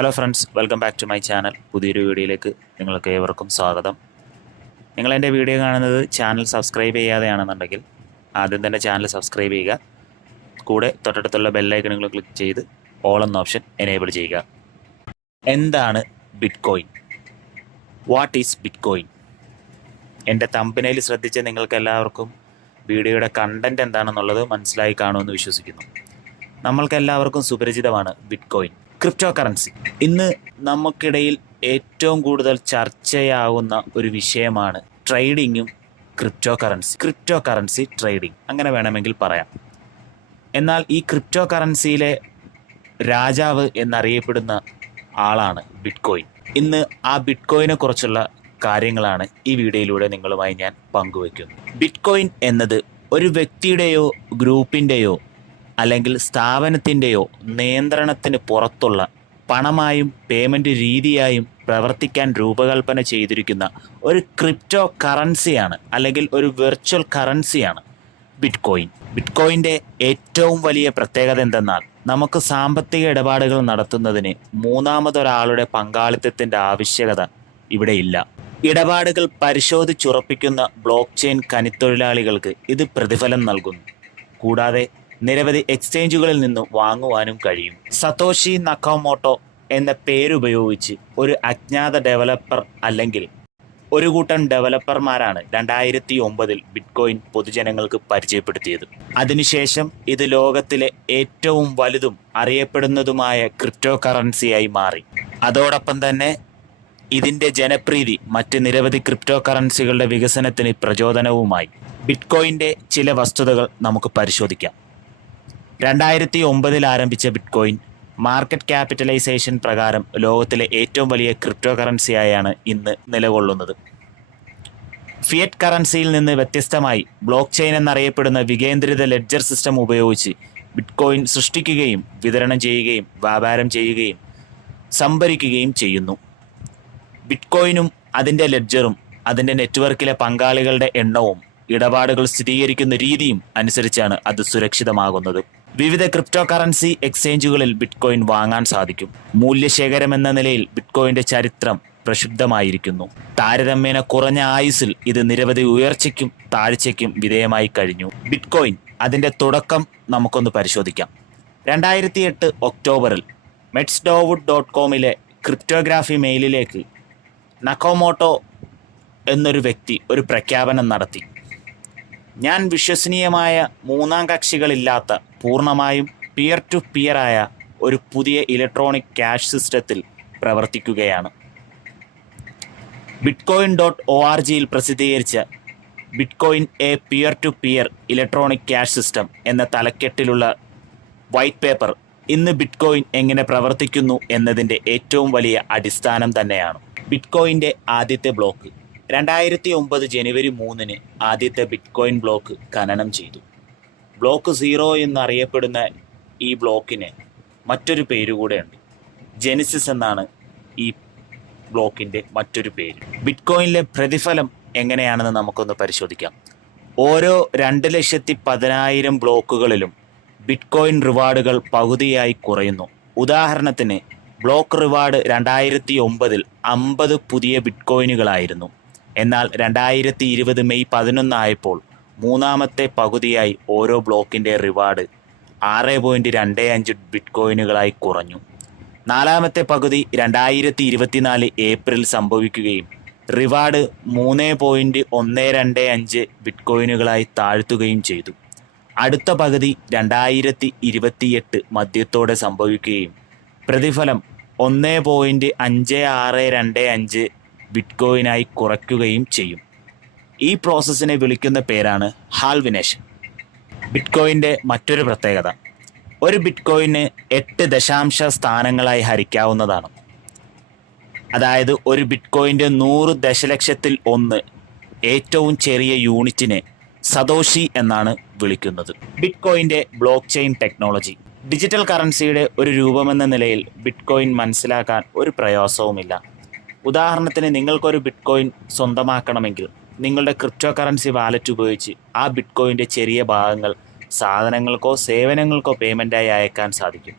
Hello friends, welcome back to my channel. പുതിയൊരു വീഡിയോയിലേക്ക് നിങ്ങൾക്ക് ഏവർക്കും സ്വാഗതം. നിങ്ങൾ എൻ്റെ വീഡിയോ കാണുന്നത് ചാനൽ സബ്സ്ക്രൈബ് ചെയ്യാതെയാണെന്നുണ്ടെങ്കിൽ ആദ്യം തന്നെ ചാനൽ സബ്സ്ക്രൈബ് ചെയ്യുക. കൂടെ തൊട്ടടുത്തുള്ള ബെല്ലൈക്കണുകൾ ക്ലിക്ക് ചെയ്ത് ഓൾ എന്ന ഓപ്ഷൻ എനേബിൾ ചെയ്യുക. എന്താണ് ബിറ്റ്കോയിൻ? What is bitcoin? എൻ്റെ തമ്പനയിൽ ശ്രദ്ധിച്ച നിങ്ങൾക്ക് എല്ലാവർക്കും വീഡിയോയുടെ കണ്ടൻറ്റ് എന്താണെന്നുള്ളത് മനസ്സിലായി കാണുമെന്ന് വിശ്വസിക്കുന്നു. നമ്മൾക്കെല്ലാവർക്കും സുപരിചിതമാണ് ബിറ്റ്കോയിൻ, ക്രിപ്റ്റോ കറൻസി. ഇന്ന് നമുക്കിടയിൽ ഏറ്റവും കൂടുതൽ ചർച്ചയാവുന്ന ഒരു വിഷയമാണ് ട്രേഡിങ്ങും ക്രിപ്റ്റോ കറൻസി ട്രേഡിംഗ്, അങ്ങനെ വേണമെങ്കിൽ പറയാം. എന്നാൽ ഈ ക്രിപ്റ്റോ കറൻസിയിലെ രാജാവ് എന്നറിയപ്പെടുന്ന ആളാണ് ബിറ്റ്കോയിൻ. ഇന്ന് ആ ബിറ്റ്കോയിനെ കുറിച്ചുള്ള കാര്യങ്ങളാണ് ഈ വീഡിയോയിലൂടെ നിങ്ങളുമായി ഞാൻ പങ്കുവയ്ക്കുന്നത്. ബിറ്റ്കോയിൻ എന്നത് ഒരു വ്യക്തിയുടെയോ ഗ്രൂപ്പിൻ്റെയോ അല്ലെങ്കിൽ സ്ഥാപനത്തിൻ്റെയോ നിയന്ത്രണത്തിന് പുറത്തുള്ള പണമായും പേയ്മെൻറ്റ് രീതിയായും പ്രവർത്തിക്കാൻ രൂപകൽപ്പന ചെയ്തിരിക്കുന്ന ഒരു ക്രിപ്റ്റോ കറൻസിയാണ്, അല്ലെങ്കിൽ ഒരു വെർച്വൽ കറൻസിയാണ് ബിറ്റ്കോയിൻ. ബിറ്റ്കോയിൻ്റെ ഏറ്റവും വലിയ പ്രത്യേകത എന്തെന്നാൽ നമുക്ക് സാമ്പത്തിക ഇടപാടുകൾ നടത്തുന്നതിന് മൂന്നാമതൊരാളുടെ പങ്കാളിത്തത്തിൻ്റെ ആവശ്യകത ഇവിടെ ഇല്ല. ഇടപാടുകൾ പരിശോധിച്ചുറപ്പിക്കുന്ന ബ്ലോക്ക് ചെയിൻ കനിത്തൊഴിലാളികൾക്ക് ഇത് പ്രതിഫലം നൽകുന്നു. കൂടാതെ നിരവധി എക്സ്ചേഞ്ചുകളിൽ നിന്നും വാങ്ങുവാനും കഴിയും. സതോഷി നക്കാമോട്ടോ എന്ന പേരുപയോഗിച്ച് ഒരു അജ്ഞാത ഡെവലപ്പർ അല്ലെങ്കിൽ ഒരു കൂട്ടം ഡെവലപ്പർമാരാണ് 2009 ബിറ്റ്കോയിൻ പൊതുജനങ്ങൾക്ക് പരിചയപ്പെടുത്തിയത്. അതിനുശേഷം ഇത് ലോകത്തിലെ ഏറ്റവും വലുതും അറിയപ്പെടുന്നതുമായ ക്രിപ്റ്റോ കറൻസിയായി മാറി. അതോടൊപ്പം തന്നെ ഇതിൻ്റെ ജനപ്രീതി മറ്റ് നിരവധി ക്രിപ്റ്റോ കറൻസികളുടെ വികസനത്തിന് പ്രചോദനവുമായി. ബിറ്റ്കോയിൻ്റെ ചില വസ്തുതകൾ നമുക്ക് പരിശോധിക്കാം. 2009 ആരംഭിച്ച ബിറ്റ്കോയിൻ മാർക്കറ്റ് ക്യാപിറ്റലൈസേഷൻ പ്രകാരം ലോകത്തിലെ ഏറ്റവും വലിയ ക്രിപ്റ്റോ കറൻസിയായാണ് ഇന്ന് നിലകൊള്ളുന്നത്. ഫിയറ്റ് കറൻസിയിൽ നിന്ന് വ്യത്യസ്തമായി ബ്ലോക്ക് ചെയിൻ എന്നറിയപ്പെടുന്ന വികേന്ദ്രിത ലെഡ്ജർ സിസ്റ്റം ഉപയോഗിച്ച് ബിറ്റ്കോയിൻ സൃഷ്ടിക്കുകയും വിതരണം ചെയ്യുകയും വ്യാപാരം ചെയ്യുകയും സംഭരിക്കുകയും ചെയ്യുന്നു. ബിറ്റ്കോയിനും അതിൻ്റെ ലെഡ്ജറും അതിൻ്റെ നെറ്റ്വർക്കിലെ പങ്കാളികളുടെ എണ്ണവും ഇടപാടുകൾ സ്ഥിരീകരിക്കുന്ന രീതിയും അനുസരിച്ചാണ് അത് സുരക്ഷിതമാകുന്നത്. വിവിധ ക്രിപ്റ്റോ കറൻസി എക്സ്ചേഞ്ചുകളിൽ ബിറ്റ്കോയിൻ വാങ്ങാൻ സാധിക്കും. മൂല്യശേഖരം എന്ന നിലയിൽ ബിറ്റ്കോയിൻ്റെ ചരിത്രം പ്രക്ഷുബ്ധമായിരിക്കുന്നു. താരതമ്യേന കുറഞ്ഞ ആയുസ്സിൽ ഇത് നിരവധി ഉയർച്ചയ്ക്കും താഴ്ചയ്ക്കും വിധേയമായി കഴിഞ്ഞു. ബിറ്റ്കോയിൻ അതിൻ്റെ തുടക്കം നമുക്കൊന്ന് പരിശോധിക്കാം. 2008 ഒക്ടോബറിൽ metsdowood.comലെ ക്രിപ്റ്റോഗ്രാഫി മെയിലിലേക്ക് നക്കാമോട്ടോ എന്നൊരു വ്യക്തി ഒരു പ്രഖ്യാപനം നടത്തി. ഞാൻ വിശ്വസനീയമായ മൂന്നാം കക്ഷികളില്ലാത്ത പൂർണ്ണമായും പിയർ ടു പിയറായ ഒരു പുതിയ ഇലക്ട്രോണിക് ക്യാഷ് സിസ്റ്റത്തിൽ പ്രവർത്തിക്കുകയാണ്. bitcoin.orgയിൽ പ്രസിദ്ധീകരിച്ച bitcoin a peer to peer electronic cash system എന്ന തലക്കെട്ടിലുള്ള വൈറ്റ് പേപ്പർ ഇന്ന് ബിറ്റ്കോയിൻ എങ്ങനെ പ്രവർത്തിക്കുന്നു എന്നതിൻ്റെ ഏറ്റവും വലിയ അടിസ്ഥാനം തന്നെയാണ്. ബിറ്റ്കോയിൻ്റെ ആദ്യത്തെ ബ്ലോക്ക് 2009 ജനുവരി 3 ആദ്യത്തെ ബിറ്റ്കോയിൻ ബ്ലോക്ക് ഖനനം ചെയ്തു. ബ്ലോക്ക് 0 എന്നറിയപ്പെടുന്ന ഈ ബ്ലോക്കിന് മറ്റൊരു പേരുകൂടെയുണ്ട്. ജെനിസിസ് എന്നാണ് ഈ ബ്ലോക്കിൻ്റെ മറ്റൊരു പേര്. ബിറ്റ്കോയിനിലെ പ്രതിഫലം എങ്ങനെയാണെന്ന് നമുക്കൊന്ന് പരിശോധിക്കാം. ഓരോ 2,10,000 ബ്ലോക്കുകളിലും ബിറ്റ്കോയിൻ റിവാർഡുകൾ പകുതിയായി കുറയുന്നു. ഉദാഹരണത്തിന് ബ്ലോക്ക് റിവാർഡ് 2009 50 പുതിയ ബിറ്റ്കോയിനുകളായിരുന്നു. എന്നാൽ 2020 മെയ് 11 ആയപ്പോൾ മൂന്നാമത്തെ പകുതിയായി ഓരോ ബ്ലോക്കിൻ്റെ റിവാർഡ് 6.25 ബിറ്റ്കോയിനുകളായി കുറഞ്ഞു. നാലാമത്തെ പകുതി 2024 ഏപ്രിൽ സംഭവിക്കുകയും റിവാർഡ് 3.125 ബിറ്റ്കോയിനുകളായി താഴ്ത്തുകയും ചെയ്തു. അടുത്ത പകുതി 2028 മധ്യത്തോടെ സംഭവിക്കുകയും പ്രതിഫലം 1.5625 ബിറ്റ്കോയിനായി കുറയ്ക്കുകയും ചെയ്യും. ഈ പ്രോസസ്സിനെ വിളിക്കുന്ന പേരാണ് ഹാൽവിനേഷൻ. ബിറ്റ്കോയിൻ്റെ മറ്റൊരു പ്രത്യേകത, ഒരു ബിറ്റ്കോയിന് 8 ദശാംശ സ്ഥാനങ്ങളായി ഹരിക്കാവുന്നതാണ്. അതായത് ഒരു ബിറ്റ്കോയിൻ്റെ 100 ദശലക്ഷത്തിൽ 1 ഏറ്റവും ചെറിയ യൂണിറ്റിനെ സതോഷി എന്നാണ് വിളിക്കുന്നത്. ബിറ്റ്കോയിൻ്റെ ബ്ലോക്ക് ചെയിൻ ടെക്നോളജി. ഡിജിറ്റൽ കറൻസിയുടെ ഒരു രൂപമെന്ന നിലയിൽ ബിറ്റ്കോയിൻ മനസ്സിലാക്കാൻ ഒരു പ്രയാസവുമില്ല. ഉദാഹരണത്തിന് നിങ്ങൾക്കൊരു ബിറ്റ്കോയിൻ സ്വന്തമാക്കണമെങ്കിൽ നിങ്ങളുടെ ക്രിപ്റ്റോ കറൻസി വാലറ്റ് ഉപയോഗിച്ച് ആ ബിറ്റ്കോയിൻ്റെ ചെറിയ ഭാഗങ്ങൾ സാധനങ്ങൾക്കോ സേവനങ്ങൾക്കോ പേയ്മെൻറ്റായി അയക്കാൻ സാധിക്കും.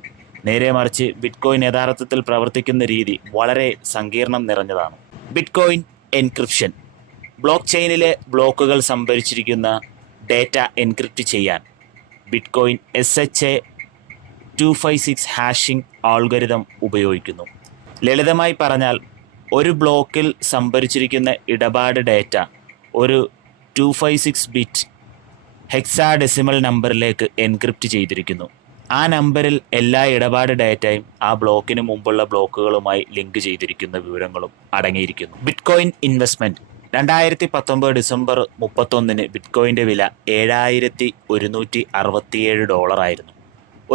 നേരെ മറിച്ച് ബിറ്റ്കോയിൻ യഥാർത്ഥത്തിൽ പ്രവർത്തിക്കുന്ന രീതി വളരെ സങ്കീർണം നിറഞ്ഞതാണ്. Bitcoin encryption. ബ്ലോക്ക് ചെയിനിലെ ബ്ലോക്കുകൾ സംഭരിച്ചിരിക്കുന്ന ഡേറ്റ എൻക്രിപ്റ്റ് ചെയ്യാൻ ബിറ്റ്കോയിൻ SHA-256 ഹാഷിംഗ് ആൽഗോരിതം ഉപയോഗിക്കുന്നു. ലളിതമായി പറഞ്ഞാൽ ഒരു ബ്ലോക്കിൽ സംഭരിച്ചിരിക്കുന്ന ഇടപാട് ഡേറ്റ ഒരു 256 ബിറ്റ് ഹെക്സാഡെസിമൽ നമ്പറിലേക്ക് എൻക്രിപ്റ്റ് ചെയ്തിരിക്കുന്നു. ആ നമ്പറിൽ എല്ലാ ഇടപാട് ഡേറ്റയും ആ ബ്ലോക്കിന് മുമ്പുള്ള ബ്ലോക്കുകളുമായി ലിങ്ക് ചെയ്തിരിക്കുന്ന വിവരങ്ങളും അടങ്ങിയിരിക്കുന്നു. Bitcoin investment. 2019 ഡിസംബർ 31 ബിറ്റ്കോയിൻ്റെ വില $7,167 ആയിരുന്നു.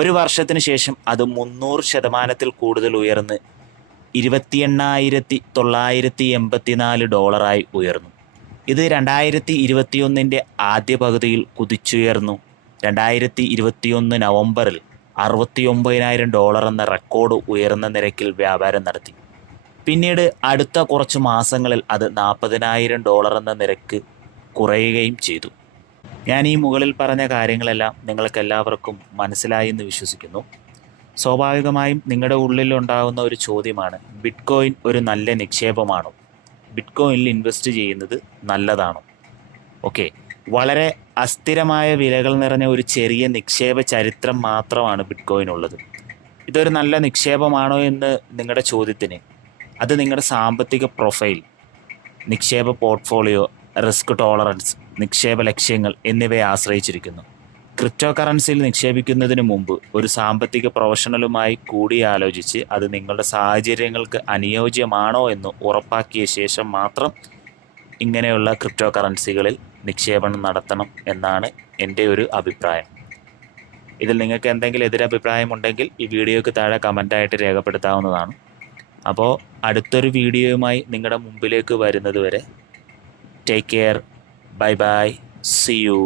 ഒരു വർഷത്തിന് ശേഷം അത് 300% കൂടുതൽ ഉയർന്ന് $28,984 ഉയർന്നു. ഇത് 2021 ആദ്യ പകുതിയിൽ കുതിച്ചുയർന്നു 2021 നവംബറിൽ $69,000 എന്ന റെക്കോർഡ് ഉയർന്ന നിരക്കിൽ വ്യാപാരം നടത്തി. പിന്നീട് അടുത്ത കുറച്ച് മാസങ്ങളിൽ അത് $40,000 എന്ന നിരക്ക് കുറയുകയും ചെയ്തു. ഞാൻ ഈ മുകളിൽ പറഞ്ഞ കാര്യങ്ങളെല്ലാം നിങ്ങൾക്കെല്ലാവർക്കും മനസ്സിലായി എന്ന് വിശ്വസിക്കുന്നു. സ്വാഭാവികമായും നിങ്ങളുടെ ഉള്ളിൽ ഉണ്ടാകുന്ന ഒരു ചോദ്യമാണ്, ബിറ്റ്കോയിൻ ഒരു നല്ല നിക്ഷേപമാണോ? ബിറ്റ്കോയിനിൽ ഇൻവെസ്റ്റ് ചെയ്യുന്നത് നല്ലതാണോ? ഓക്കെ, വളരെ അസ്ഥിരമായ വിലകൾ നിറഞ്ഞ ഒരു ചെറിയ നിക്ഷേപ ചരിത്രം മാത്രമാണ് ബിറ്റ്കോയിനുള്ളത്. ഇതൊരു നല്ല നിക്ഷേപമാണോ എന്ന് നിങ്ങളുടെ ചോദ്യത്തിന് അത് നിങ്ങളുടെ സാമ്പത്തിക പ്രൊഫൈൽ, നിക്ഷേപ പോർട്ട്ഫോളിയോ, റിസ്ക് ടോളറൻസ്, നിക്ഷേപ ലക്ഷ്യങ്ങൾ എന്നിവയെ ആശ്രയിച്ചിരിക്കുന്നു. ക്രിപ്റ്റോ കറൻസിയിൽ നിക്ഷേപിക്കുന്നതിന് മുമ്പ് ഒരു സാമ്പത്തിക പ്രൊഫഷണലുമായി കൂടിയാലോചിച്ച് അത് നിങ്ങളുടെ സാഹചര്യങ്ങൾക്ക് അനുയോജ്യമാണോ എന്ന് ഉറപ്പാക്കിയ ശേഷം മാത്രം ഇങ്ങനെയുള്ള ക്രിപ്റ്റോ കറൻസികളിൽ നിക്ഷേപണം നടത്തണം എന്നാണ് എൻ്റെ ഒരു അഭിപ്രായം. ഇതിൽ നിങ്ങൾക്ക് എന്തെങ്കിലും എതിരഭിപ്രായം ഉണ്ടെങ്കിൽ ഈ വീഡിയോയ്ക്ക് താഴെ കമൻ്റായിട്ട് രേഖപ്പെടുത്താവുന്നതാണ്. അപ്പോൾ അടുത്തൊരു വീഡിയോയുമായി നിങ്ങളുടെ മുമ്പിലേക്ക് വരുന്നത് വരെ take care, bye bye, see U.